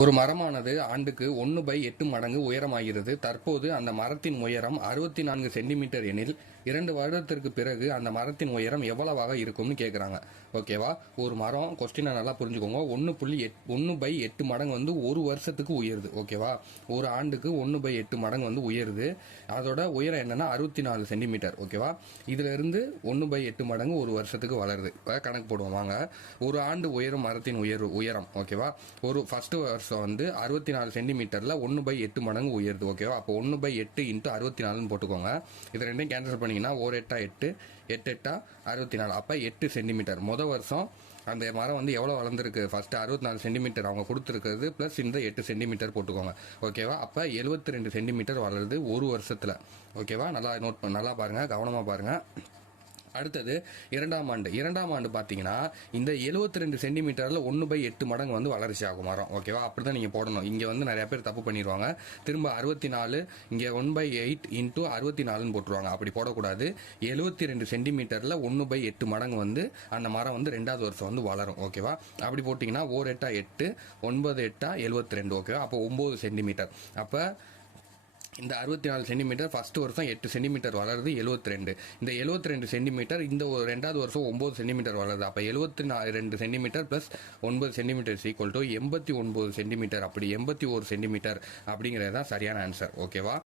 ஒரு மரமானது ஆண்டுக்கு ஒன்று பை எட்டு மடங்கு உயரமாகிறது. தற்போது அந்த மரத்தின் உயரம் அறுபத்தி நான்கு சென்டிமீட்டர் எனில் இரண்டு வருடத்திற்கு பிறகு அந்த மரத்தின் உயரம் எவ்வளவாக இருக்கும்னு கேட்குறாங்க ஓகேவா? ஒரு மரம் கொஸ்டினை நல்லா புரிஞ்சுக்கோங்க. ஒன்று புள்ளி எட் ஒன்று பை எட்டு மடங்கு வந்து ஒரு வருஷத்துக்கு உயருது. ஓகேவா? ஒரு ஆண்டுக்கு ஒன்று பை எட்டு மடங்கு வந்து உயருது. அதோட உயரம் என்னன்னா அறுபத்தி நாலு சென்டிமீட்டர். ஓகேவா? இதுல இருந்து ஒன்று பை எட்டு மடங்கு ஒரு வருஷத்துக்கு வளருது. கணக்கு போடுவோம். வாங்க. ஒரு ஆண்டு உயரும் மரத்தின் உயர் உயரம். ஓகேவா? ஒரு ஃபர்ஸ்ட் ஸோ வந்து அறுபத்தி நாலு சென்டிமீட்டரில் ஒன்று பை எட்டு மடங்கு உயருது ஓகேவா அப்போ ஒன்று பை எட்டு இன்ட்டு அறுபத்தி நாலுன்னு போட்டுக்கோங்க. இது ரெண்டையும் கேன்சல் பண்ணிங்கன்னா ஒரு எட்டா எட்டு எட்டு எட்டா அறுபத்தி நாலு அப்போ எட்டு சென்டிமீட்டர் முத வருஷம் அந்த மரம் வந்து எவ்வளோ வளர்ந்துருக்கு? ஃபர்ஸ்ட் அறுபத்தி நாலு சென்டிமீட்டர் அவங்க கொடுத்துருக்கிறது ப்ளஸ் இந்த எட்டு சென்டிமீட்டர் போட்டுக்கோங்க ஓகேவா அப்போ எழுபத்தி ரெண்டு சென்டிமீட்டர் வளருது ஒரு வருஷத்தில் ஓகேவா நல்லா நோட் நல்லா பாருங்கள் கவனமாக பாருங்கள் அடுத்தது இரண்டாம் ஆண்டு. இரண்டாம் ஆண்டு பார்த்தீங்கன்னா இந்த 72 ரெண்டு சென்டிமீட்டரில் ஒன்று பை எட்டு மடங்கு வந்து வளர்ச்சி ஆகும் மரம். ஓகேவா அப்படி தான் நீங்கள் போடணும். இங்கே வந்து நிறைய பேர் தப்பு பண்ணிடுவாங்க திரும்ப அறுபத்தி நாலு இங்கே ஒன் பை எயிட் இன்ட்டு அறுபத்தி நாலுன்னு போட்டுருவாங்க. அப்படி போடக்கூடாது. 72 ரெண்டு சென்டிமீட்டரில் ஒன்று பை எட்டு மடங்கு வந்து அந்த மரம் வந்து ரெண்டாவது வருஷம் வந்து வளரும். ஓகேவா அப்படி போட்டிங்கன்னா ஓர் எட்டா எட்டு ஒன்பது எட்டா எழுபத்தி ரெண்டு ஓகேவா அப்போ ஒம்பது சென்டிமீட்டர். அப்போ இந்த அறுபத்தி நாலு சென்டிமீட்டர் ஃபர்ஸ்ட் வருஷம் எட்டு சென்டிமீட்டர் வளருது 72 ரெண்டு இந்த 72 ரெண்டு சென்டிமீட்டர் இந்த ஒரு ரெண்டாவது வருஷம் ஒம்பது சென்டிமீட்டர் வளருது. அப்போ எழுபத்தி ரெண்டு சென்டிமீட்டர் ப்ளஸ் ஒன்பது சென்டிமீட்டர் ஈக்குவல் டு எண்பத்தி ஒன்பது சென்டிமீட்டர். அப்படி எண்பத்தி ஒரு சென்டிமீட்டர் அப்படிங்கிறது தான் சரியான ஆன்சர் ஓகேவா